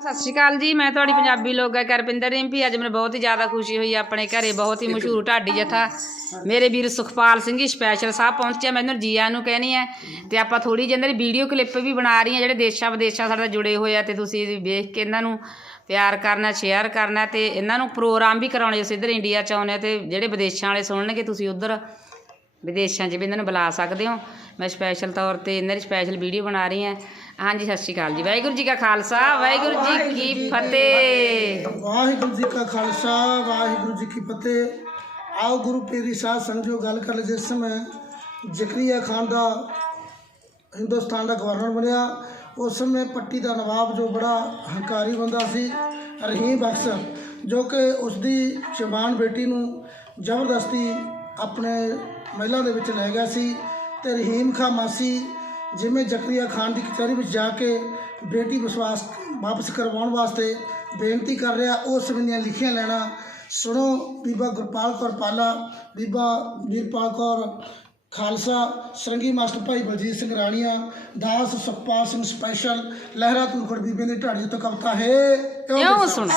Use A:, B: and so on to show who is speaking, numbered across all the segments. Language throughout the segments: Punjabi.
A: ਸਤਿ ਸ਼੍ਰੀ ਅਕਾਲ ਜੀ, ਮੈਂ ਤੁਹਾਡੀ ਪੰਜਾਬੀ ਲੋਕ ਗਾਇਕ ਰਪਿੰਦਰ ਰਿੰਪੀ। ਅੱਜ ਮੈਨੂੰ ਬਹੁਤ ਹੀ ਜ਼ਿਆਦਾ ਖੁਸ਼ੀ ਹੋਈ, ਆਪਣੇ ਘਰੇ ਬਹੁਤ ਹੀ ਮਸ਼ਹੂਰ ਢਾਡੀ ਜਥਾ, ਮੇਰੇ ਵੀਰ ਸੁਖਪਾਲ ਸਿੰਘ ਜੀ ਸਪੈਸ਼ਲ ਸਾਹਿਬ ਪਹੁੰਚਿਆ ਮੈਨੂੰ ਜੀਆ ਨੂੰ ਕਹਿਣੀ ਹੈ ਤੇ ਆਪਾਂ ਥੋੜੀ ਜਿਹੀ ਇਹਨਾਂ ਦੀ ਵੀਡੀਓ ਕਲਿੱਪ ਵੀ ਬਣਾ ਰਹੀ ਹਾਂ ਜਿਹੜੇ ਦੇਸ਼ਾਂ ਵਿਦੇਸ਼ਾਂ ਸਾਡੇ ਨਾਲ ਜੁੜੇ ਹੋਏ ਆ, ਤੇ ਤੁਸੀਂ ਵੇਖ ਕੇ ਇਹਨਾਂ ਨੂੰ ਪਿਆਰ ਕਰਨਾ ਸ਼ੇਅਰ ਕਰਨਾ, ਤੇ ਇਹਨਾਂ ਨੂੰ ਪ੍ਰੋਗਰਾਮ ਵੀ ਕਰਾਉਣੇ, ਅਸੀਂ ਇੱਧਰ ਇੰਡੀਆ ਚ ਆਉਂਦੇ ਹਾਂ ਤੇ ਜਿਹੜੇ ਵਿਦੇਸ਼ਾਂ ਵਾਲੇ ਸੁਣਨਗੇ, ਤੁਸੀਂ ਉੱਧਰ ਵਿਦੇਸ਼ਾਂ 'ਚ ਵੀ ਇਹਨਾਂ ਨੂੰ ਬੁਲਾ ਸਕਦੇ ਹੋ। ਮੈਂ ਸਪੈਸ਼ਲ ਤੌਰ ਤੇ ਇਹਨਾਂ ਦੀ ਸਪੈਸ਼ਲ ਵੀਡੀਓ ਬਣਾ ਰਹੀ ਹਾਂ ਹਾਂਜੀ ਸਤਿ ਸ਼੍ਰੀ ਅਕਾਲ ਜੀ। ਵਾਹਿਗੁਰੂ ਜੀ ਕਾ ਖਾਲਸਾ ਵਾਹਿਗੁਰੂ ਜੀ ਕੀ ਫਤਿਹ।
B: ਵਾਹਿਗੁਰੂ ਜੀ ਕਾ ਖਾਲਸਾ ਵਾਹਿਗੁਰੂ ਜੀ ਕੀ ਫਤਿਹ। ਆਓ ਗੁਰੂ ਪੀਰੀ ਸਾਧ ਸੰਗਜੋ ਗੱਲ ਕਰ ਲਈ ਜਿਸ ਸਮੇਂ ਜ਼ਕਰੀਆ ਖਾਨ ਦਾ ਹਿੰਦੁਸਤਾਨ ਦਾ ਗਵਰਨਰ ਬਣਿਆ ਉਸ ਸਮੇਂ ਪੱਟੀ ਦਾ ਨਵਾਬ ਜੋ ਬੜਾ ਹੰਕਾਰੀ ਬੰਦਾ ਸੀ ਰਹੀਮ ਬਖਸ਼ ਜੋ ਕਿ ਉਸ ਦੀ ਜਵਾਨ ਬੇਟੀ ਨੂੰ ਜ਼ਬਰਦਸਤੀ ਆਪਣੇ ਮਹਿਲਾਂ ਦੇ ਵਿੱਚ ਲੈ ਗਿਆ ਸੀ ਤੇ ਰਹੀਮ ਖਾਂ ਮਾਸੀ ਜਿਵੇਂ ਜ਼ਕਰੀਆ ਖਾਨ ਦੀ ਕਚਹਿਰੀ ਵਿੱਚ ਜਾ ਕੇ ਬੇਟੀ ਵਿਸ਼ਵਾਸ ਵਾਪਸ ਕਰਵਾਉਣ ਵਾਸਤੇ ਬੇਨਤੀ ਕਰ ਰਿਹਾ ਉਸ ਸਮੇਂ ਦੀਆਂ ਲਿਖੀਆਂ ਲੈਣਾ ਸੁਣੋ ਬੀਬਾ ਗੁਰਪਾਲ ਕੌਰ ਪਾਲਾ ਬੀਬਾ ਵੀਰਪਾਲ ਕੌਰ ਖਾਲਸਾ ਸਰੰਗੀ ਮਾਸਟਰ ਭਾਈ ਬਲਜੀਤ ਸਿੰਘ ਰਾਣੀਆਂ ਦਾਸ ਸੁਖਪਾਲ ਸਿੰਘ ਸਪੈਸ਼ਲ ਲਹਿਰਾ ਤੁਰਖੜ ਬੀਬੀ ਦੀ ਢਾੜੀ ਤੋਂ ਕਵਿਤਾ ਹੈ
A: ਕਿਉਂ ਸੁਣ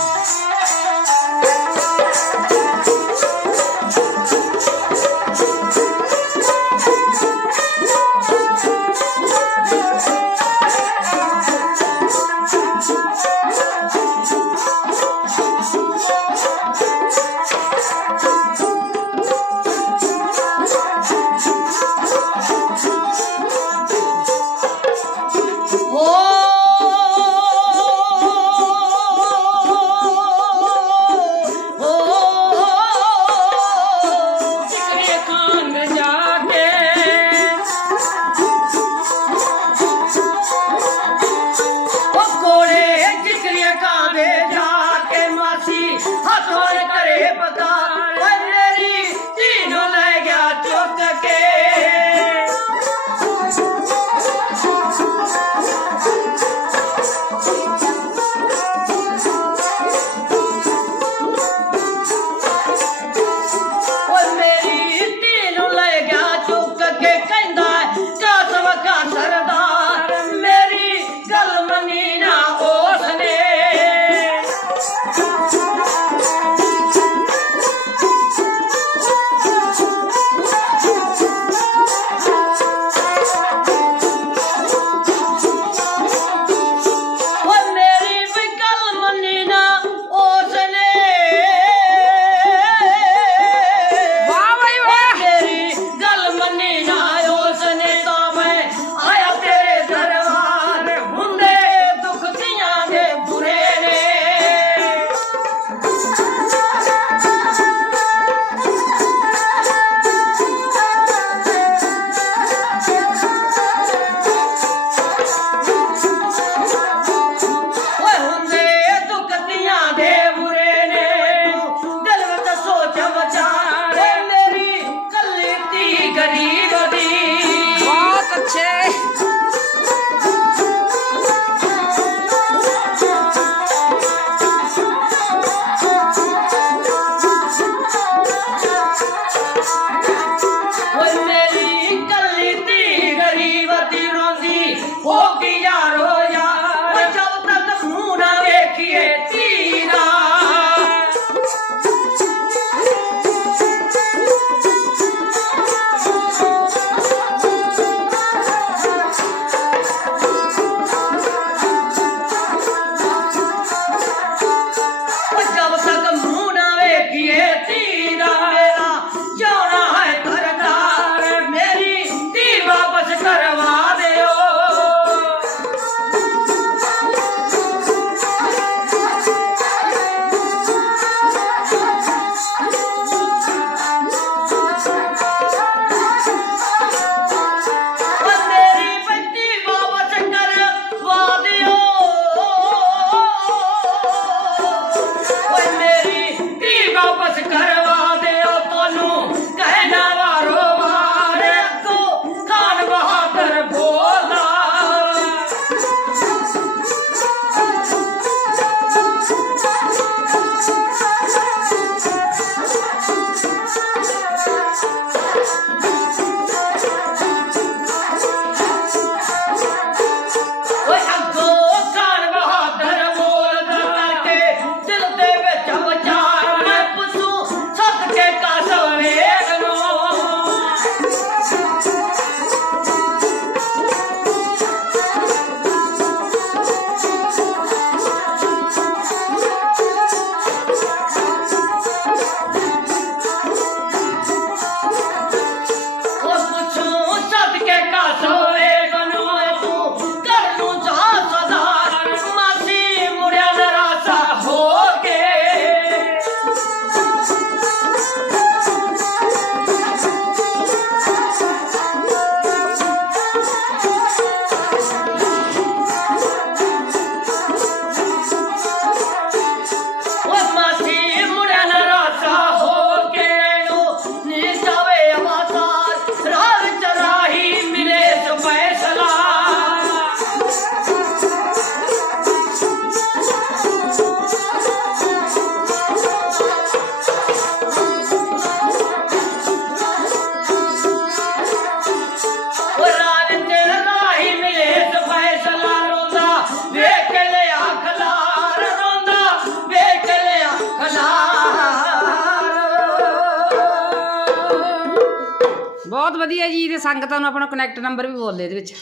A: ਵਧੀਆ ਜੀ ਤੇ ਸੰਗਤਾਂ ਨੂੰ ਆਪਣਾ ਕਨੈਕਟ ਨੰਬਰ ਵੀ ਬੋਲ ਦੇ ਇਹਦੇ ਵਿੱਚ।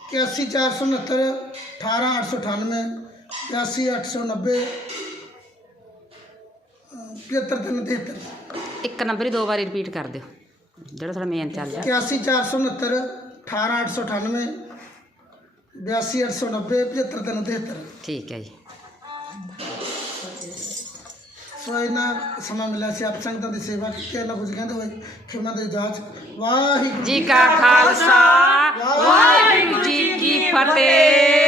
B: 81469 18898 81890 7373
A: ਇੱਕ ਨੰਬਰ ਹੀ ਦੋ ਵਾਰੀ ਰਿਪੀਟ ਕਰ ਦਿਓ ਜਿਹੜਾ ਤੁਹਾਡਾ ਮੇਨ ਚੱਲ ਰਿਹਾ।
B: 81469 18898 82890 7373
A: ਠੀਕ ਹੈ ਜੀ।
B: ਸੋ ਇਹਨਾਂ ਸਮਾਂ ਮਿਲਿਆ ਸੀ ਆਪ ਸੰਗਤਾਂ ਦੀ ਸੇਵਾ ਕੀਤੀ ਇਹਨਾਂ ਕੁਝ ਕਹਿੰਦੇ ਹੋਏ ਖਿਮਾ ਦੇ ਜਾਚ ਵਾਹਿਗੁਰੂ
A: ਜੀ ਕਾ ਖਾਲਸਾ। ਵਾਹਿਗੁਰੂ ਜੀ ਕੀ ਫਤਿਹ।